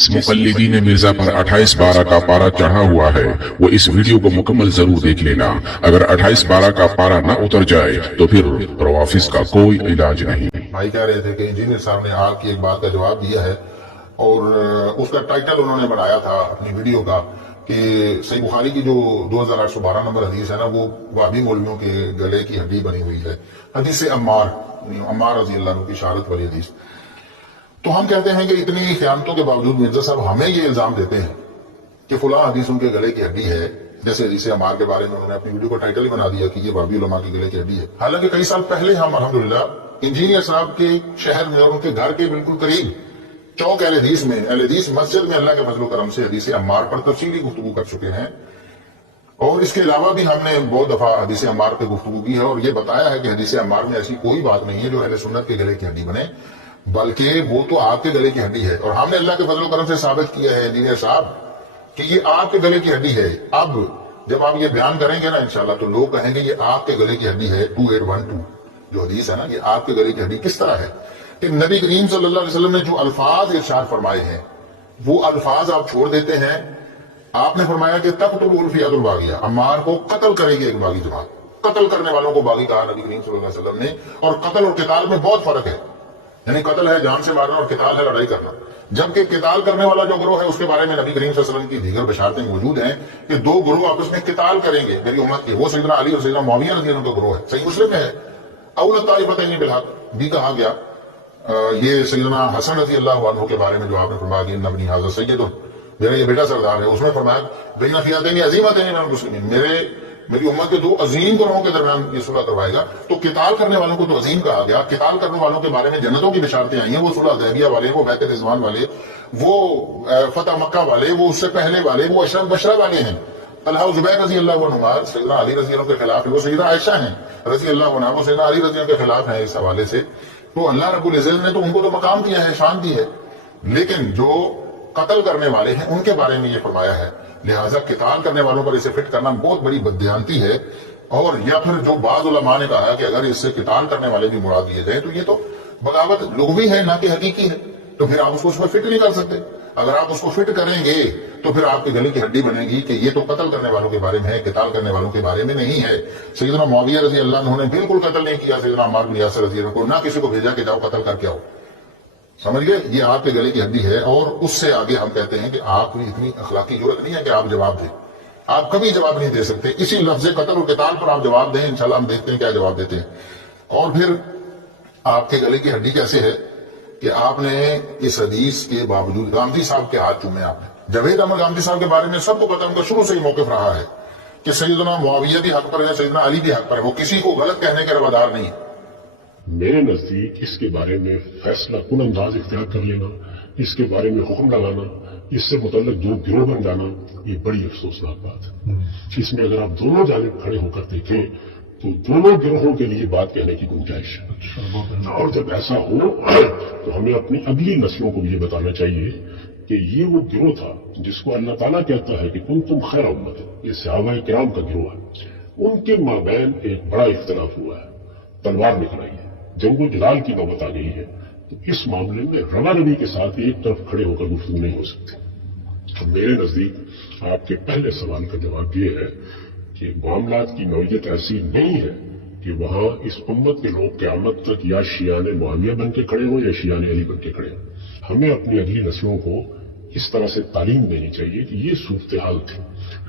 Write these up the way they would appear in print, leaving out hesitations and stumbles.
मुक़ल्लिदीन मिर्जा पर 28/12 का पारा चढ़ा हुआ है, वो इस वीडियो को मुकम्मल जरूर देख लेना। अगर 28/12 का पारा न उतर जाए तो फिर रवाफिज का कोई इलाज नहीं। भाई कह रहे थे कि इंजीनियर साहब ने आपकी एक बात का जवाब दिया है और उसका टाइटल उन्होंने बनाया था अपनी वीडियो का कि सही बुखारी की जो 2812 नंबर हदीस है ना, वो वाबी मौलवियों के गले की हड्डी बनी हुई है। हदीस अम्मार रजी अल्लाह अन्हु की शहादत वाली हदीस। तो हम कहते हैं कि इतनी ख्यानतों के बावजूद मिर्जा साहब हमें ये इल्जाम देते हैं कि फुला हदीस उनके गले की हड्डी है। जैसे हदीस अम्मार के बारे में उन्होंने अपनी वीडियो को टाइटल ही बना दिया कि ये वाबी उलमा की गले की हड्डी है। हालांकि कई साल पहले हम अल्हम्दुलिल्लाह इंजीनियर साहब के शहर में और उनके घर के बिल्कुल करीब चौक अहल हदीस मस्जिद में अल्लाह के फजल करम से हदीस अम्मार पर तफसीली गुफ्तगू कर चुके हैं। और इसके अलावा भी हमने बहुत दफा हदीस अम्मार पे गुफ्तगू की है और ये बताया है कि हदीस अम्मार में ऐसी कोई बात नहीं है जो अहले सुन्नत के गले की हड्डी बने, बल्कि वो तो आपके गले की हड्डी है। और हमने अल्लाह के फजल करम से साबित किया है इंजीनियर साहब कि ये आपके गले की हड्डी है। अब जब आप ये बयान करेंगे ना इंशाल्लाह तो लोग कहेंगे ये आपके गले की हड्डी है। 2812 जो हदीस है ना, ये आपके गले की हड्डी किस तरह है कि नबी करीम सल्लल्लाहु अलैहि वसल्लम ने जो अल्फाज इरशाद फरमाए हैं वो अल्फाज आप छोड़ देते हैं। आपने फरमाया कि तक़तुल फ़िअतुल बागिया, अम्मार को कत्ल करेगी एक बागी जमात। कत्ल करने वालों को बागी कहा नबी करीम सल्लल्लाहु अलैहि वसल्लम ने। और कत्ल और किताल में बहुत फर्क है। यानी कत्ल है जान से मारना और किताल है लड़ाई करना। जबकि किताल करने वाला जो ग्रोह है उसके बारे में नबी करीम सल्लल्लाहु अलैहि वसल्लम की दीगर बशारतें मौजूद हैं कि दो ग्रोह आपस में किताल करेंगे मेरी उम्मत के। वो सैयदना अली और सैयदना मुआविया रज़ी अल्लाह अन्हु का ग्रोह है। सही मुस्लिम में है औलत ताइफतैन बिलहक भी कहा गया। ये सैयदना हसन रज़ी अल्लाह अन्हु के बारे में जो आपने फरमाया कि नबनी हाज़ा सय्यदुन, मेरा ये बेटा सरदार है, उसमें फरमाया बैन फ़िअतैन अज़ीमतैन मिनल मुस्लिमीन, मेरी उम्मत के दो अजीम ग्रोहों के दरमियान ये सुलह करवाएगा। तो किताल करने वालों को तो अजीम कहा गया। किताल करने वालों के बारे में जन्नतों की बिशारतें आई हैं। वो सुलह हुदैबिया वाले, वो बैत रिज़वान वाले, वो फतह मक्का वाले, वो उससे पहले वाले, वो अशरफ बशरा वाले हैं। तलहा और जुबैर रज़ी अल्लाह अन्हुमा सैयदना अली रज़ी अल्लाह के खिलाफ है, वो सैयदा आयशा हैं रज़ी अल्लाह अन्हा, वो सैयदना अली रज़ी अल्लाह के खिलाफ है। इस हवाले से तो अल्लाह रब्बुल इज़्ज़त ने तो उनको तो मकाम दिया है, शान दी है, लेकिन जो कत्ल करने वाले हैं उनके बारे में ये फरमाया है। लिहाजा किताल करने वालों पर इसे फिट करना बहुत बड़ी बददियानती है। और या फिर जो बाज़ उलमा ने कहा कि अगर इससे किताल करने वाले भी मुराद लिए जाए तो ये तो बगावत लुग़वी है ना कि हकीकी है। तो फिर आप उसको उसमें फिट नहीं कर सकते। अगर आप उसको फिट करेंगे तो फिर आपके गले की हड्डी बनेगी कि ये तो कत्ल करने वालों के बारे में है, किताल करने वालों के बारे में नहीं है। सैयदना मुआविया रज़ी अल्लाह अन्हु ने बिल्कुल कत्ल नहीं किया सैयदना अम्मार बिन यासिर रज़ी अल्लाह को, ना किसी को भेजा कि जाओ कत्ल करके आओ। समझ गए, ये आपके गले की हड्डी है। और उससे आगे हम कहते हैं कि आप इतनी अखलाकी जरूरत नहीं है कि आप जवाब दें। आप कभी जवाब नहीं दे सकते। इसी लफ्ज़ कत्ल और किताल पर आप जवाब दें, इंशाल्लाह हम देखते हैं क्या जवाब देते हैं। और फिर आपके गले की हड्डी कैसे है कि आपने इस हदीस के बावजूद गांधी साहब के हाथ चूमे। आपने जवेद अहमद गांधी साहब के बारे में सबको पता, उनका शुरू से ही मौक़िफ़ रहा है कि सैयदना मुआविया भी हक पर है, सैयदना अली भी हक पर है, वो किसी को गलत कहने के रवादार नहीं है। मेरे नजदीक इसके बारे में फैसला कुन अंदाज इख्तियार कर लेना, इसके बारे में हुक्म लगाना, इससे मुतल्लिक दो गिरोह बन जाना, ये बड़ी अफसोसनाक बात है। इसमें अगर आप दोनों जानिब खड़े होकर देखें तो दोनों गिरोहों के लिए बात कहने की गुंजाइश है। और जब ऐसा हो तो हमें अपनी अगली नस्लों को भी ये बताना चाहिए कि ये वो गिरोह था जिसको अल्लाह ताला कहता है कि कुंतुम खैर उम्मत, ये सहाबा किराम का गिरोह है। उनके माबैन एक बड़ा इख्तिलाफ हुआ है, तलवार निकल आई है, जंगो जलाल की नौबत आ गई है। तो इस मामले में रवा रवी के साथ एक तरफ खड़े होकर गुफ्तगू नहीं हो सकती। तो मेरे नजदीक आपके पहले सवाल का जवाब ये है कि मामलात की नौयत ऐसी नहीं है कि वहां इस उम्मत के लोग क़यामत तक या शियान मुआविया बन के खड़े हो या शियान अली बन के खड़े हो। हमें अपनी अगली नस्लों को इस तरह से तालीम देनी चाहिए कि ये सूरत हाल थी।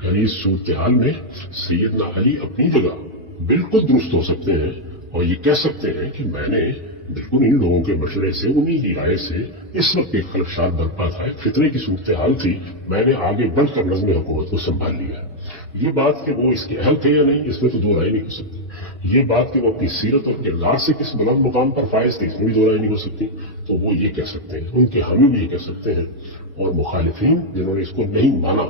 यानी इस सूरत हाल में सैयदना अली अपनी जगह बिल्कुल दुरुस्त हो सकते हैं और ये कह सकते हैं कि मैंने बिल्कुल इन लोगों के मशवरे से, उन्हीं की राय से इस वक्त एक खलफशात बर्पा था, फितरे की सूरत हाल थी, मैंने आगे बढ़कर नज़्म हुकूमत को संभाल लिया। ये बात कि वो इसके अहल थे या नहीं, इसमें तो दो राय नहीं हो सकती। ये बात कि वो अपनी सीरत और किरदार से किस बुलंद मुकाम पर फायज थे, इसमें भी दो राय नहीं हो सकती। तो वो ये कह सकते हैं, उनके हामी भी ये कह सकते हैं। और मुखालिफिन जिन्होंने इसको नहीं माना,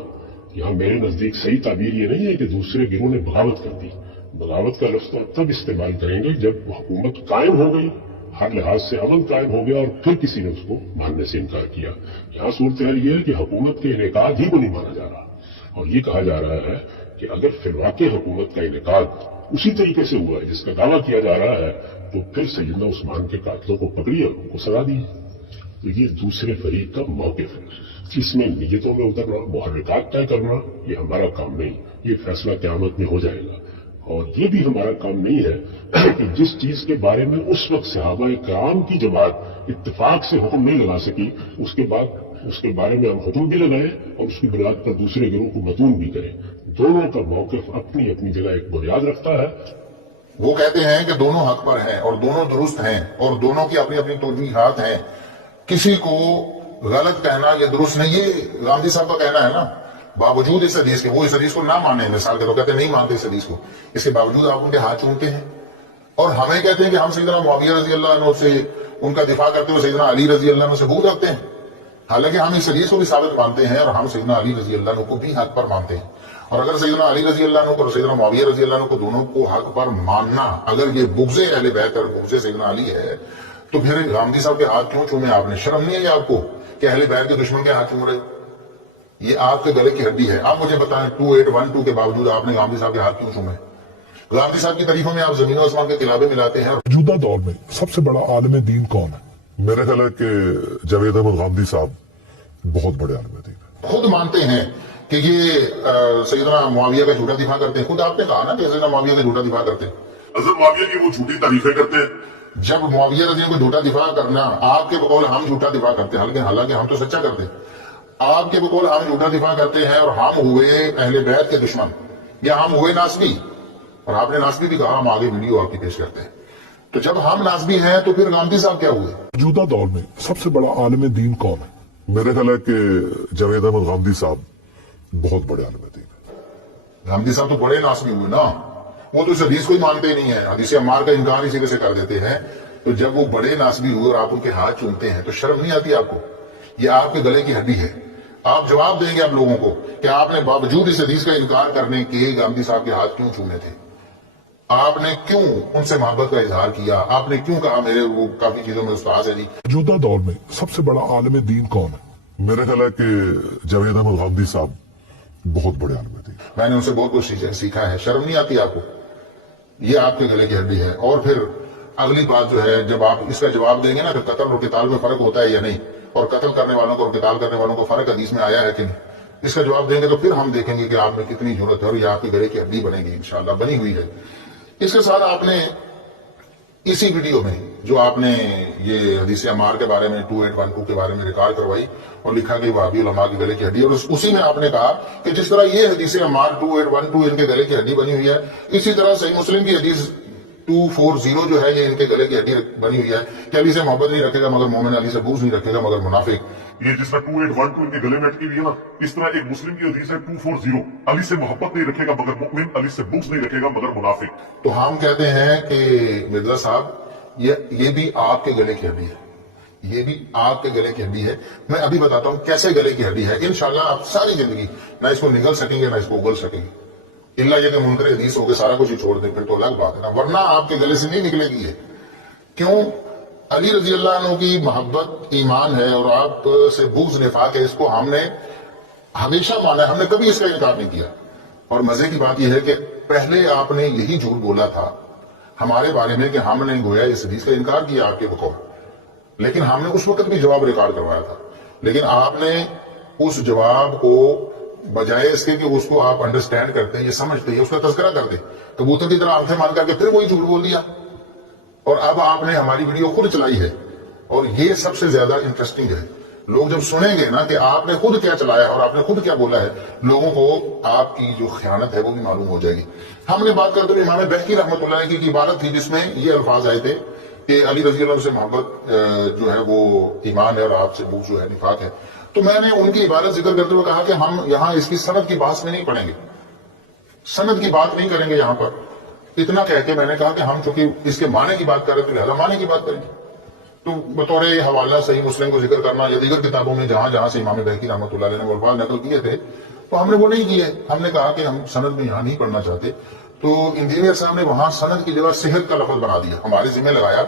यहां मेरे नजदीक सही ताबीर ये नहीं है कि दूसरे गिरोह ने बगावत कर दी। बगावत का लफ्ज़ तो तब इस्तेमाल करेंगे जब हुकूमत कायम हो गई, हर लिहाज से अमन कायम हो गया और फिर किसी ने उसको मानने से इनकार किया। यहाँ सूरत हाल ये है कि हुकूमत के इनेकाद ही को नहीं माना जा रहा और ये कहा जा रहा है कि अगर फिलवाक़े हुकूमत का इनेकाद उसी तरीके से हुआ है जिसका दावा किया जा रहा है तो फिर सैयदना उस्मान के कातलों को पकड़िए और उनको सजा दी। तो ये दूसरे फरीक का मौक़िफ़ है। इसमें नीयतों में उतरना, मुहर्रिकात तय करना, ये हमारा काम नहीं, ये फैसला क़यामत में हो जाएगा। और ये भी हमारा काम नहीं है कि जिस चीज़ के बारे में उस वक्त सहाबाए किराम की जमात इत्तेफाक से हुक्म नहीं लगा सकी, उसके बाद उसके बारे में हम हुक्म भी लगाएं और उसकी बुनियाद पर दूसरे गिरोह को मतून भी करें। दोनों का मौक़िफ़ अपनी अपनी जगह एक बुनियाद रखता है। वो कहते हैं कि दोनों हक पर हैं और दोनों दुरुस्त हैं और दोनों की अपनी अपनी तौजीहात हैं। किसी को गलत कहना ये दुरुस्त नहीं, ये गांधी साहब का कहना है ना। बावजूद इस हदीस के वो इस हदीस को ना माने, मिसाल के तो कहते नहीं मानते इस हदीस को, इसके बावजूद आप उनके हाथ चूमते हैं और हमें कहते हैं कि हम सैयदना मुआविया रजी अल्लाह अन्हु से उनका दिफा करते हुए सैयदना अली रजी अल्लाह अन्हु से बग़्ज़ रखते हैं। हालांकि हम इस हदीस को भी साबित मानते हैं और हम सैयदना अली रजी अल्लाह अन्हु को भी हक पर मानते हैं। और अगर सैयदना अली रजी अल्लाह अन्हु को और सैयदना मुआविया रजी अल्लाह अन्हु को दोनों को हक पर मानना, अगर ये बुग़्ज़े अहले बैत और बुग़्ज़े सैयदना अली है, तो फिर गांधी साहब के हाथ क्यों चूमे आपने? शर्म नहीं है आपको कि अहले बैत के दुश्मन के हाथ चूम रहे? ये आपके गले की हड्डी है। आप मुझे बताएं 2812 के बावजूद आपने गांधी साहब के हाथ क्यों चूमे? गांधी साहब की तारीफों में आप जमीन और आसमान के किलाबे मिलाते हैं। मौजूदा दौर में सबसे बड़ा आलिम दीन कौन है? मेरा ख्याल है कि जावेद अहमद गांधी साहब बहुत बड़े आलिम दीन है। खुद मानते हैं कि ये सैयदना मुआविया का झूठा दिफा करते हैं। खुद आपने कहा ना कि सैयदना मुआविया का झूठा दिफा करते हैं। हज़रत मुआविया की वो झूठी तारीफें करते हैं। जब मुआविया रजी को झूठा दिफा करना, आपके बकौल हम झूठा दिफा करते हैं, हालांकि हम तो सच्चा करते हैं। आपके बकौल हम झूठा दिफा करते हैं और हम हुए अहले बैत के दुश्मन या हम हुए नासबी। और आपने नासबी भी कहा, हम आगे वीडियो आपकी पेश करते हैं। तो जब हम नासबी हैं तो फिर गांधी साहब क्या हुए? मौजूदा दौर में सबसे बड़ा आलिम दीन कौन है? मेरा ख्याल है कि जावेद अहमद गांधी साहब बहुत बड़े आलिम दीन है। गांधी साहब तो बड़े नासबी हुए ना, वो तो इस हदीस को ही मानते ही नहीं है, हदीस अम्मार का इनकार इसी से कर देते हैं। तो जब वो बड़े नासबी हुए और आप उनके हाथ चूमते हैं तो शर्म नहीं आती आपको? ये आपके गले की हड्डी है। आप जवाब देंगे आप लोगों को कि आपने बावजूद इस हदीस का इनकार करने के गांधी साहब के हाथ क्यों चूमे थे? आपने क्यों उनसे मोहब्बत का इजहार किया? आपने क्यों कहा मेरे वो काफी चीजों में उस्ताद है जी? मौजूदा दौर में सबसे बड़ा आलिम दीन कौन है? मेरा ख्याल है कि जावेद अहमद गांधी साहब बहुत बड़े आलिम दीन है। मैंने उनसे बहुत कुछ सीखा है। शर्म नहीं आती आपको? ये आपके गले की हड्डी है। और फिर अगली बात जो है, जब आप इसका जवाब देंगे ना, फिर कत्ल और किताल में फर्क होता है या नहीं, और कत्ल करने वालों को और किताल करने वालों को फर्क हदीस में आया है कि नहीं, इसका जवाब देंगे तो फिर हम देखेंगे कि आप में कितनी जरूरत है और ये आपके गले की हड्डी बनेगी, इंशाअल्लाह बनी हुई है। इसके साथ आपने इसी वीडियो में जो आपने ये हदीस अम्मार के बारे में 2812 के बारे में रिकॉर्ड करवाई और लिखा कि वहाबी उलमा की गले की हड्डी, और उसी में आपने कहा कि जिस तरह ये हदीस अम्मार 2812 इनके गले की हड्डी बनी हुई है, इसी तरह सही मुस्लिम की हदीस 240 जो है ये इनके गले की हड्डी बनी हुई है कि अली से मोहब्बत नहीं रखेगा मगर मोमिन, अली से बुग़्ज़ नहीं रखेगा मगर मुनाफिक। ये जिस तरह 2812 इनके गले में अटकी हुई है ना, इस तरह एक मुस्लिम की हदीस है 240, अली से मोहब्बत नहीं रखेगा मगर मुमिन, अली से बुग़्ज़ नहीं रखेगा मगर मुनाफिक। तो हम कहते हैं कि मिर्जा साहब ये भी आपके गले की हड्डी है, ये भी आपके गले की हड्डी है। मैं अभी बताता हूं कैसे गले की हड्डी है। इंशाल्लाह आप सारी जिंदगी ना इसको निगल सकेंगे ना इसको उगल सकेंगे, इल्ला ये कि मुनकर हदीस होकर सारा कुछ ही छोड़ दें, फिर तो अलग बात है ना, वरना आपके गले से नहीं निकलेगी है। क्यों? अली रजी अल्लाह अन्हु की मोहब्बत ईमान है और आप से बुग़्ज़ निफाक है, इसको हमने हमेशा माना है, हमने कभी इसका इनकार नहीं किया। और मजे की बात यह है कि पहले आपने यही झूठ बोला था हमारे बारे में कि हमने गोया इस हदीस का इनकार किया आपके बकौल, लेकिन हमने उस वक्त भी जवाब रिकॉर्ड करवाया था। लेकिन आपने उस जवाब को बजाय इसके कि उसको आप अंडरस्टैंड करते हैं, ये समझते हैं, उसका तज़किरा करते, कबूतर की तरह आंखें मान करके फिर वही झूठ बोल दिया। और अब आपने हमारी वीडियो खुद चलाई है और ये सबसे ज्यादा इंटरेस्टिंग है। लोग जब सुनेंगे ना कि आपने खुद क्या चलाया और आपने खुद क्या बोला है, लोगों को आपकी जो खयानत है वो भी मालूम हो जाएगी। हमने बात करते हुए इमाम बहकी रहमतुल्लाह अलैह की इबारत थी जिसमें ये अल्फाज आए थे कि अली रज़ी अल्लाह से मोहब्बत जो है वो ईमान है और आपसे बुग़्ज़ जो है निफाक है। तो मैंने उनकी इबारत जिक्र करते हुए कहा कि हम यहाँ इसकी सनद की बात में नहीं पढ़ेंगे, सनद की बात नहीं करेंगे यहाँ पर। इतना कह के मैंने कहा कि हम चूंकि इसके माने की बात कर रहे थे लिहाजा माने की बात करेंगे। तो बतौर हवाला सही मुस्लिम को जिक्र करना या दीगर किताबों में जहां जहां से इमाम बहकी रहमतुल्लाह अलैह ने वो अल्फाज नकल किए थे तो हमने वो नहीं किए। हमने कहा कि हम सनद में यहाँ नहीं पढ़ना चाहते। तो इंजीनियर साहब ने वहां सनद की जगह सेहत का लफ्ज बना दिया, हमारे जिम्मे लगाया।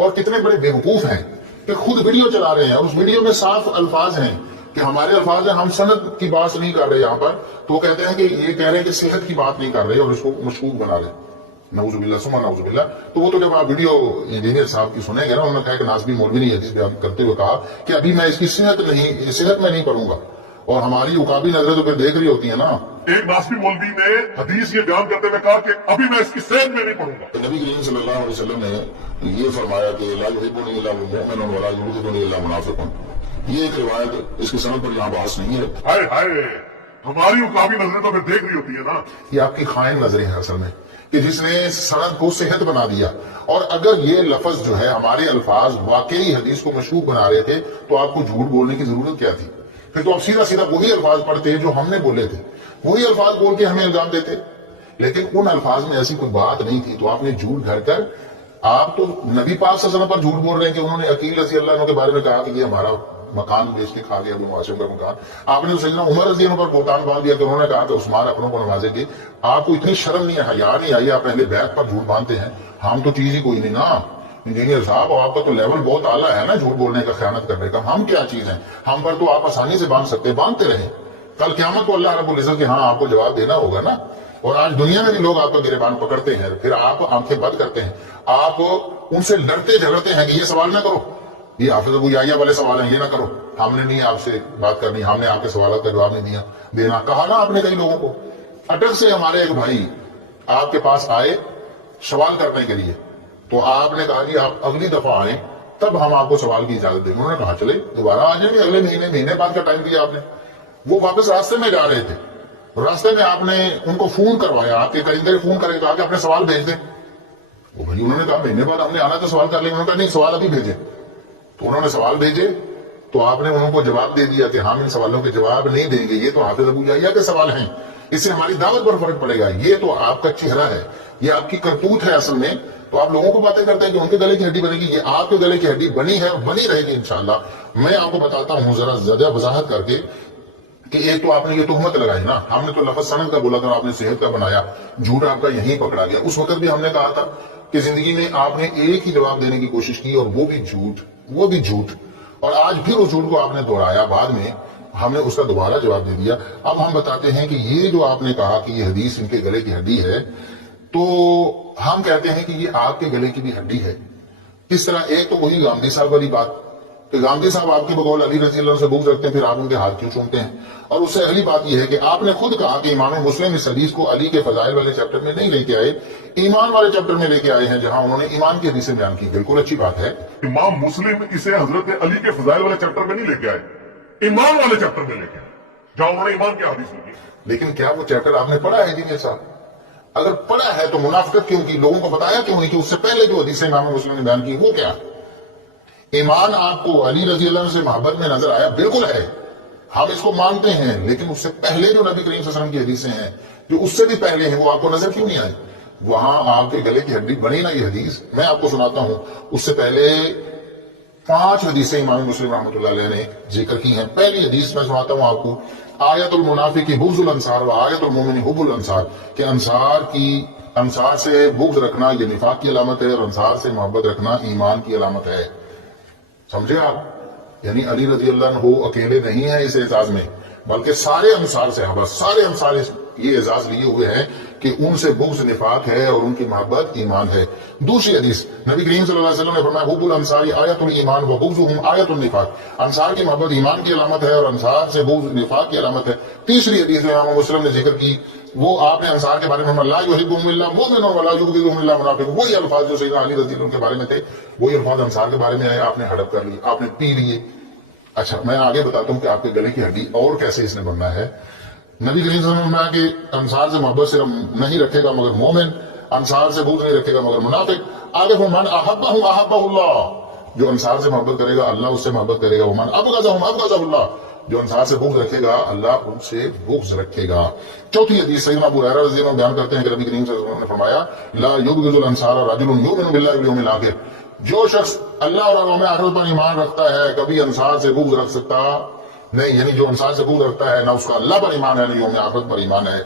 और कितने बड़े बेवकूफ हैं कि खुद वीडियो चला रहे हैं और उस वीडियो में साफ अल्फाज हैं कि हमारे अल्फाज हैं, हम सनद की बात नहीं कर रहे यहाँ पर। तो वो कहते हैं कि ये कह रहे हैं कि सेहत की बात नहीं कर रहे और इसको मशकूक बना रहे। नऊजुबिल्लाह सुमा नऊजुबिल्लाह। तो वो तो जब आप वीडियो इंजीनियर साहब की सुनेंगे ना, उन्होंने कहा कि नाज़मी मौलवी ने हदीस बयान करते हुए कहा कि अभी मैं इसकी सेहत में नहीं पढ़ूंगा, और हमारी उकाबी नजरें तो फिर देख रही होती है ना। एक नासबी मौलवी ने हदीस ये बयान करते हुए कहा कि अभी मैं इसकी सेहत में नहीं पढ़ूंगा। तो नबी करीम सल्लल्लाहु अलैहि वसल्लम ने ये फरमाया कि ला युहिब्बुनी इल्ला मुमिनुन वला युबग़िदुनी इल्ला मुनाफिकुन। ये एक रिवायत, इसकी सनद पर यहाँ बहस नहीं है। हाय हाय, हमारी उकाबी नजरें तो फिर देख रही होती है ना। ये आपकी खाइन नजरें हैं असल में, कि जिसने सनद को सेहत बना दिया। और अगर ये लफ्ज जो है हमारे अल्फाज वाकई हदीस को मशहूर बना रहे थे तो आपको झूठ बोलने की जरूरत क्या थी? फिर तो आप सीधा सीधा वही अल्फाज पढ़ते जो हमने बोले थे, वही अल्फाज बोल के हमें इल्जाम देते। लेकिन उन अल्फाज में ऐसी कोई बात नहीं थी, तो आपने झूठ घर कर आप तो नबी पाक सल्लल्लाहु अलैहि वसल्लम पर झूठ बोल रहे हैं कि उन्होंने अकील रज़ी अल्लाह अन्हु के बारे में कहा कि ये हमारा मकान बेच के खा गया अबू हाशिम का मकान। आपने तो सैयदना उमर रज़ी अल्लाह अन्हु पर बोतान बांध दिया कि उन्होंने कहा कि उस्मान अपनों को नवाजेगी। आपको इतनी शर्म नहीं है, हया नहीं आई, आप पहले बैत पर झूठ बांधते हैं। हम तो चीज ही कोई नहीं ना इंजीनियर साहब, और आपका तो लेवल बहुत आला है ना झूठ बोलने का, खयानत करने का। हम क्या चीज हैं? हम पर तो आप आसानी से बांध सकते हैं, बांधते रहे। कल क़यामत को अल्लाह रब्बुल इज्जत के हाँ आपको जवाब देना होगा ना। और आज दुनिया में भी लोग आपका गिरेबान पकड़ते हैं, फिर आप आंखें बंद करते हैं, आप उनसे लड़ते झगड़ते हैं कि ये सवाल ना करो, ये हाफिज अबू याहिया वाले सवाल हैं, ये ना करो, हमने नहीं आपसे बात करनी, हमने आपके सवालों का जवाब नहीं देना। कहा ना आपने कई लोगों को। अटक से हमारे एक भाई आपके पास आए सवाल करने के लिए, तो आपने कहा कि आप अगली दफा आए तब हम आपको सवाल की इजाजत देंगे। उन्होंने कहा चले, दोबारा आ जाएंगे अगले महीने बाद का टाइम दिया आपने। वो वापस रास्ते में जा रहे थे, रास्ते में आपने उनको फोन करवाया, आपके करिंदे ने फोन करके कहा कि अपने सवाल भेज दें। वो भाई उन्होंने कहा महीने बाद हमने आना तो सवाल कर लेंगे। उन्होंने कहा नहीं, सवाल अभी भेजे। तो उन्होंने सवाल भेजे, तो आपने उनको जवाब दे दिया कि हम इन सवालों के जवाब नहीं देंगे, ये तो हाफिज अबू याहिया के सवाल हैं, इससे हमारी दावत पर फर्क पड़ेगा। ये तो आपका चेहरा है, ये आपकी करतूत है असल में। तो आप लोगों को बातें करते हैं कि उनके गले की हड्डी बनेगी, ये आपके गले की हड्डी बनी है और बनी रहेगी इंशाअल्लाह। मैं आपको बताता हूं जरा ज्यादा वजाहत करके कि एक तो आपने ये तुहमत लगाई ना, हमने तो लफ्ज सनद का बोला था, आपने सेहत का बनाया, झूठ आपका यहीं पकड़ा गया। उस वक्त भी हमने कहा था कि जिंदगी में आपने एक ही जवाब देने की कोशिश की और वो भी झूठ। और आज फिर उस झूठ को आपने दोहराया, बाद में हमने उसका दोबारा जवाब दे दिया। अब हम बताते हैं कि ये जो आपने कहा कि ये हदीस इनके गले की हड्डी है, तो हम कहते हैं कि ये आपके गले की भी हड्डी है। इस तरह एक तो वही गांधी साहब वाली बात कि गांधी साहब आपके बकौल अली रज़ी अल्लाह से बुग़्ज़ रखते हैं, फिर आप उनके हाथ क्यों चूमते हैं? और उससे अगली बात यह है कि आपने खुद कहा कि इमाम मुस्लिम इस हदीस को अली के फजाइल वाले चैप्टर में नहीं लेके आए, ईमान वाले चैप्टर में लेके आए हैं, जहां उन्होंने ईमान की हदीसें बयान की। बिल्कुल अच्छी बात है। इमाम मुस्लिम इसे हजरत अली के फजाइल वाले चैप्टर में नहीं लेके आए, ईमान वाले चैप्टर में लेके आए, जहां उन्होंने ईमान की हदीस लिखी। लेकिन क्या वो चैप्टर आपने पढ़ा है इंजीनियर साहब? अगर पढ़ा है तो मुनाफिकत क्यों की? लोगों को बताया क्यों नहीं कि उससे पहले जो हदीसें इमाम मुस्लिम ने बयान की वो क्या? ईमान आपको अली रज़ी अल्लाह से मोहब्बत में नजर आया, बिल्कुल है, हम इसको मानते हैं। लेकिन उससे पहले जो नबी करीम सल्लल्लाहु अलैहि वसल्लम की हदीसें हैं, जो उससे भी पहले हैं, वो आपको नजर क्यों नहीं आए? वहां आपके गले की हड्डी बनी ना ये हदीस। मैं आपको सुनाता हूं, उससे पहले 5 हदीसें इमाम मुस्लिम रहमतुल्लाह अलैह ने जिक्र की हैं। पहली हदीस मैं सुनाता हूं आपको, आयतुल मुनाफिकी बुग़्ज़ुल अंसार व आयतुल मोमिनी हुब्बुल अंसार, कि अंसार से बुग़्ज़ रखना ये निफाक की अलामत है और अंसार से मोहब्बत रखना ईमान की अलामत है। समझे आप? यानी अली रज़ी अल्लाह अन्हु अकेले नहीं है इस एजाज में, बल्कि सारे अंसार से सारे अंसार ये एजाज लिए हुए हैं कि उनसे बुग़्ज़ निफाक है और उनकी मोहब्बत ईमान है। दूसरी हदीस नबी करीम सल्लल्लाहु अलैहि वसल्लम ने फरमाया हुब्बुल अंसारी आयतुल ईमान व बुग़्ज़ुहुम आयतुल निफाक, अंसार की मोहब्बत ईमान की अलामत है और अंसार से बुग़्ज़ निफाक की अलामत है। तीसरी हदीस में इमाम मुस्लिम ने जिक्र की, वो आपने अंसार के बारे में ला युहिब्बुहुम इल्ला मुमिनुन व ला युबग़िदुहुम इल्ला मुनाफिक, वही अल्फाज जो सैयदना अली रज़ी अल्लाह के बारे में थे, वही अल्फाज अंसार के बारे में आए, आपने हड़प कर ली, आपने पी लिए। अच्छा, मैं आगे बताता हूं कि आपके गले की हड्डी और कैसे इसने बनना है। नबी करीम सल्लल्लाहु अलैहि वसल्लम कि अंसार से मोहब्बत सिर्फ नहीं रखेगा मगर मोमिन, अंसार से बुग़्ज़ नहीं रखेगा मगर मुनाफिक। आगे फरमान अहब्बहुम अहब्बहुल्लाह, जो अंसार से मोहब्बत करेगा अल्लाह उससे मोहब्बत करेगा। वमन अबग़ज़हुम अबग़ज़हुल्लाह, जो अंसार से बुग़्ज़ रखेगा अल्लाह उनसे बुग़्ज़ रखेगा। चौथी हदीस सैयदना अबू हुरैरा रज़ी अल्लाह अन्हु बयान करते हैं कि नबी करीम सल्लल्लाहु अलैहि वसल्लम ने फरमाया ला युबग़िज़ुल अंसार रजुलुन युमिनु बिल्लाहि वल यौमिल आखिर, जो शख्स अल्लाह और यौम आखिरत पर ईमान रखता है कभी अंसार से बुग़्ज़ रख सकता नहीं। यानी जो अंसार से बुग़्ज़ रखता है ना उसका अल्लाह पर ईमान है ना यौम आखिरत पर ईमान है।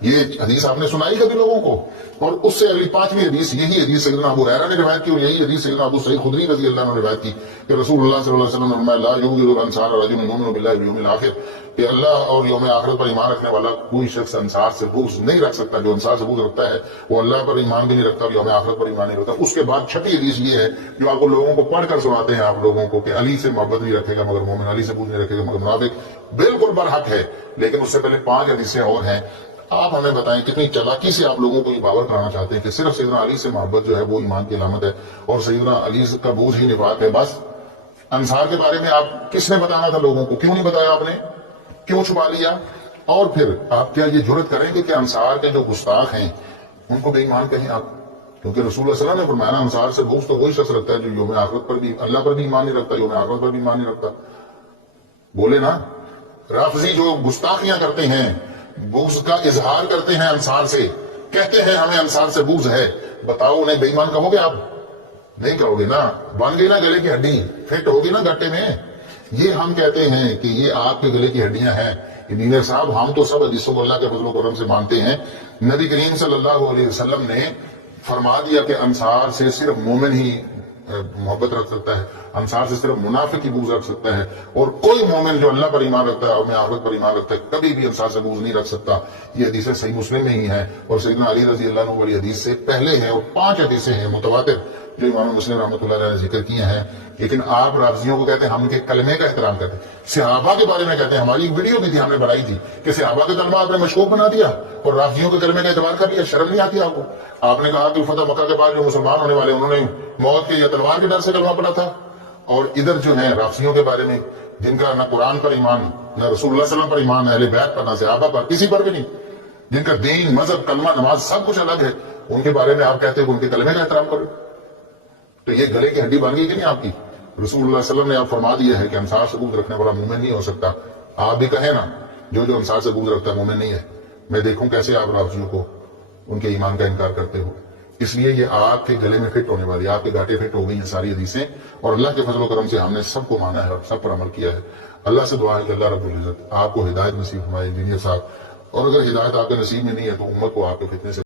یہ حدیث آپ نے سنائی کبھی لوگوں کو؟ اور اس سے اگلی 5ویں حدیث یہی حدیث سیدنا ابو ہریرہ نے روایت کی، اور یہی حدیث سیدنا ابو سعید خدری رضی اللہ عنہ نے روایت کی کہ رسول اللہ صلی اللہ علیہ وسلم نے فرمایا لا یبغض الانصار رجل یؤمن باللہ والیوم الآخر، کہ اللہ اور یوم آخرت پر ایمان رکھنے والا کوئی شخص انصار سے بغض نہیں رکھ سکتا، جو انصار سے بغض رکھتا ہے وہ اللہ پر ایمان بھی نہیں رکھتا اور یوم آخرت پر ایمان نہیں رکھتا۔ اس کے بعد 6ٹھی حدیث یہ ہے جو آپ کو لوگوں کو پڑھ کر سناتے ہیں آپ لوگوں کو کہ علی سے محبت نہیں رکھے گا مگر مومن، علی سے بغض نہیں رکھے گا مگر منافق، بالکل برحق ہے، لیکن اس سے پہلے 5 حدیثیں اور ہیں۔ آپ ہمیں بتائیں کتنی چالاکی سے آپ لوگوں کو یہ باور کرانا چاہتے ہیں کہ صرف سیدنا علی سے محبت جو ہے وہ ایمان کی علامت ہے اور سیدنا علی کا بغض ہی نفاق ہے۔ بس انصار کے بارے میں آپ کس نے بتانا تھا لوگوں کو؟ کیوں نہیں بتایا آپ نے؟ کیوں چھپا لیا؟ اور پھر آپ کیا یہ جرت کریں گے کہ انصار کے جو گستاخ ہیں ان کو بے ایمان کہیں آپ؟ کیونکہ رسول اللہ صلی اللہ علیہ وسلم نے فرمایا انصار سے بغض تو وہی شخص رکھتا ہے جو یوم آخرت پر بھی، اللہ پر بھی ایمان نہیں رکھتا، یوم آخرت پر بھی ایمان نہیں رکھتا۔ بولے نا، رافضی جو گستاخیاں کرتے ہیں، بغض کا اظہار کرتے ہیں انصار سے، کہتے ہیں ہمیں انصار سے بغض ہے، بتاؤ انہیں بے ایمان کہو گے آپ؟ نہیں کہو گے نا، بن گئی نا گلے کی ہڈی، فٹ ہوگی نا گٹے میں۔ یہ ہم کہتے ہیں کہ یہ آپ کے گلے کی ہڈیاں ہیں۔ انجینئر صاحب ہم تو سب حدیثوں کو اللہ کے فضل و کرم سے مانتے ہیں۔ نبی کریم صلی اللہ علیہ وسلم نے فرما دیا کہ انصار سے صرف مومن ہی محبت رکھ سکتا ہے، انصار سے صرف منافق ہی بغض رکھ سکتا ہے، اور کوئی مومن جو اللہ پر ایمان رکھتا ہے اور آخرت پر ایمان رکھتا ہے کبھی بھی انصار سے بغض نہیں رکھ سکتا۔ یہ حدیثیں صحیح مسلم میں ہی ہیں اور سیدنا علی رضی اللہ عنہ والی حدیث سے پہلے ہیں، اور 5 حدیثیں ہیں متواتر جو امام مسلم رحمۃ اللہ علیہ نے ذکر کیے ہیں۔ لیکن آپ رافضیوں کو کہتے ہیں ہم ان کے کلمے کا احترام کرتے ہیں، صحابہ کے بارے میں کہتے ہیں، ہماری ایک ویڈیو بھی تھی ہم نے بنائی تھی کہ صحابہ کا کلمہ آپ نے مشکوک بنا دیا اور رافضیوں کے کلمے کا اعتبار کر لیا، شرم نہیں آتی آپ کو؟ آپ نے کہا کہ فتح مکہ کے بعد جو مسلمان ہونے والے انہوں نے موت کے یا تلوار کے ڈر سے کلمہ پڑھا تھا، اور ادھر جو ہے رافضیوں کے بارے میں جن کا نہ قرآن پر ایمان، نہ رسول اللہ صلی اللہ علیہ وسلم پر ایمان، نہ اہل بیت پر، نہ صحابہ پر، کسی پر بھی نہیں، جن کا دین، مذہب، کلمہ، نماز سب کچھ الگ ہے، ان کے بارے میں آپ کہتے ہیں کہ ان کے کلمے کا احترام کرو؟ تو یہ گلے کی ہڈی بن گئی کہ نہیں آپ کی؟ رسول اللہ صلی اللہ علیہ وسلم نے آپ فرما دیا ہے کہ انصار سے بغض رکھنے والا مومن نہیں ہو سکتا۔ آپ بھی کہیں نا جو انصار سے بغض رکھتا ہے مومن نہیں ہے۔ میں دیکھوں کیسے آپ رافضیوں کو ان کے ایمان کا انکار کرتے ہو۔ اس لیے یہ آپ کے گلے میں فٹ ہونے والی، آپ کے گاٹے فٹ ہو گئی ہیں ساری حدیثیں، اور اللہ کے فضل و کرم سے ہم نے سب کو مانا ہے اور سب پر عمل کیا ہے۔ اللہ سے دعا ہے کہ اللہ رب العزت آپ کو ہدایت نصیب فرمائے انجینئر صاحب، اور اگر ہدایت آپ کے نصیب میں نہیں ہے تو امت کو آپ کے فتنے سے